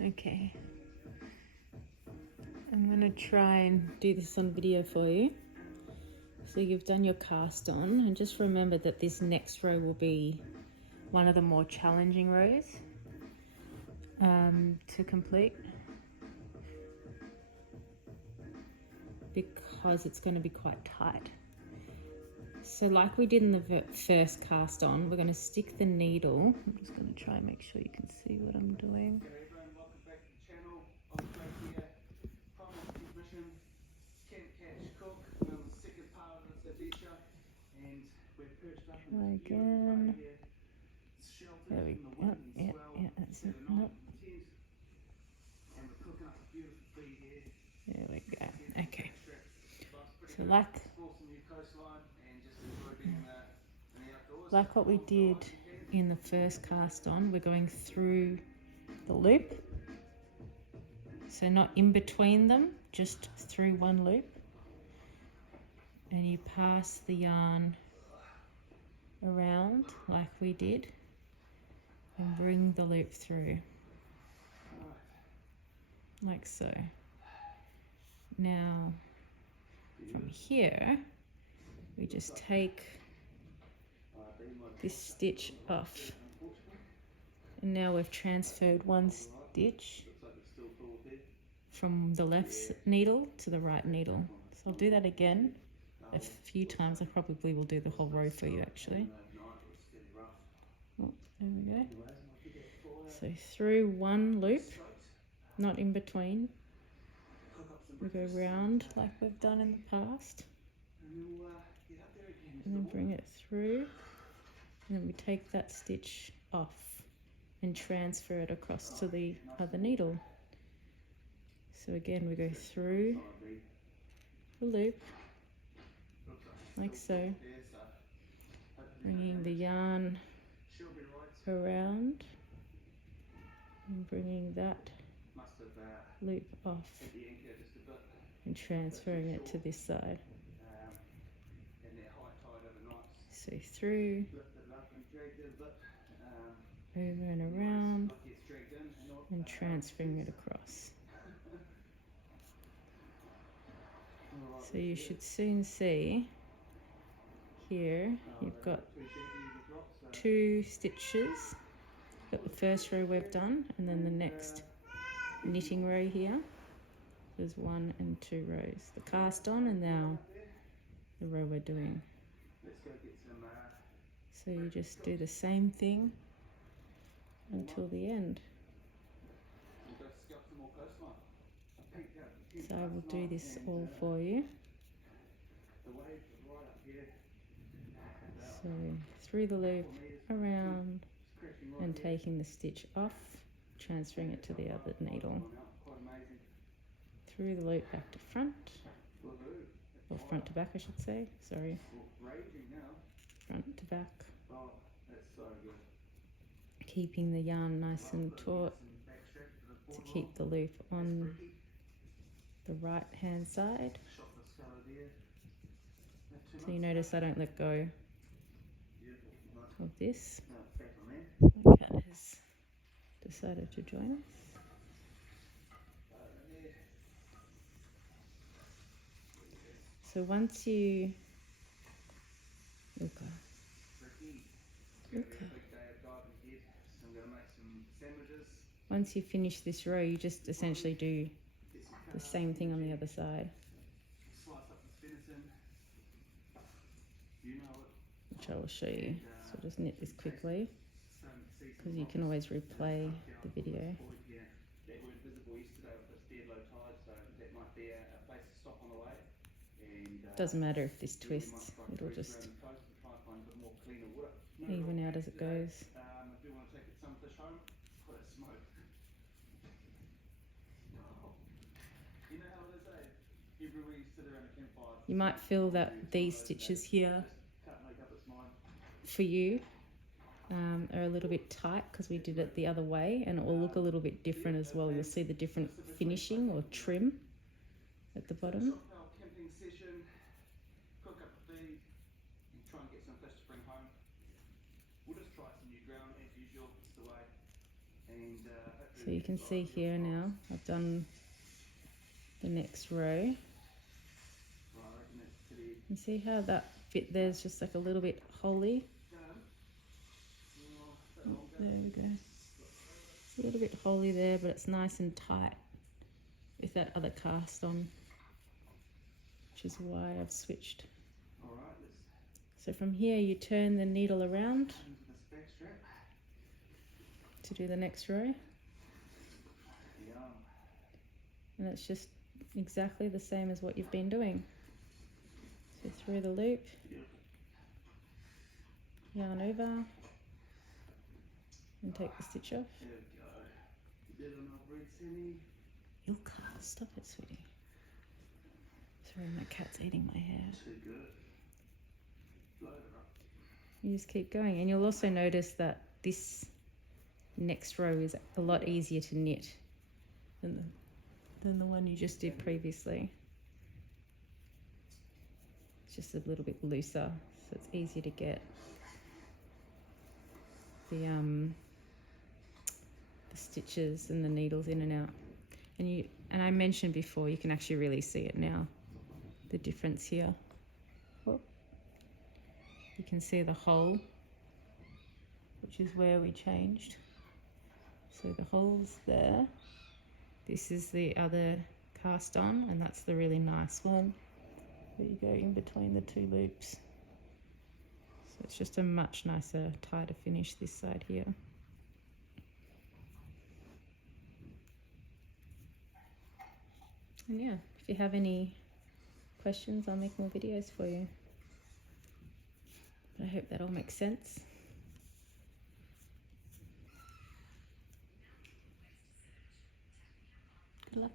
Okay. I'm going to try and do this on video for you. So you've done your cast on, and just remember that this next row will be one of the more challenging rows to complete, because it's going to be quite tight. So like we did in the first cast on, we're going to stick the needle. I'm just going to try and make sure you can see what I'm doing. Welcome back to the channel. I'm Craig here, Primal Technician, Camp Catch Cook. We're on the second part of this adventure, and we're perched up in this beautiful bay here, sheltered from the wind and swell. That's We've it. got a nice little tent, and we're cooking up a beautiful feed here. There we go. Okay. So like explore some new coastline and just enjoy being in the outdoors. Like what we did in the first cast on, we're going through the loop. So not in between them, just through one loop. And you pass the yarn around like we did and bring the loop through. Like so. Now, from here, we just take this stitch off. And now we've transferred one stitch from the left needle to the right needle. So I'll do that again a few times. I probably will do the whole row for you actually. Oh, there we go. So through one loop, not in between. We go round like we've done in the past. And then bring it through. And then we take that stitch off and transfer it across to the other needle. So again, we go through the loop, like so, bringing the yarn around and bringing that loop off and transferring it to this side. So through, over and around, and transferring it across. So you should soon see here you've got two stitches. Got the first row we've done, and then the next knitting row here. There's 1 and 2 rows. The cast on, and now the row we're doing. So you just do the same thing until the end. So I will do this all for you. So through the loop, around, and taking the stitch off, transferring it to the other needle. Through the loop back to front, or front to back I should say, sorry. Front to back. Keeping the yarn nice and taut to keep the loop on the right hand side. So you notice I don't let go of this. My cat has decided to join us. So once you once you finish this row, you just essentially do the same thing on the other side, which I will show you. So I'll just knit this quickly because you can always replay the video. Doesn't matter if this twists, it'll just even out as it goes. You might feel that these stitches here for you are a little bit tight because we did it the other way, and it will look a little bit different as well. You'll see the different finishing or trim at the bottom. And So you can see here now, I've done the next row. You see how that bit there's just like a little bit holy? There we go. It's a little bit holy there, but it's nice and tight with that other cast on, which is why I've switched. So from here you turn the needle around to do the next row. And it's just exactly the same as what you've been doing. So through the loop, yarn over, and take the stitch off. You'll cut. Stop it, sweetie. Sorry, my cat's eating my hair. You just keep going, and you'll also notice that this next row is a lot easier to knit than the one you just did previously. It's just a little bit looser, so it's easier to get the stitches and the needles in and out. And I mentioned before, you can actually really see it now, the difference here. Whoop. You can see the hole, which is where we changed. So the hole's there. This is the other cast on, and that's the really nice one that you go in between the two loops. So it's just a much nicer, tighter finish this side here. And yeah, if you have any questions, I'll make more videos for you. But I hope that all makes sense. Good luck.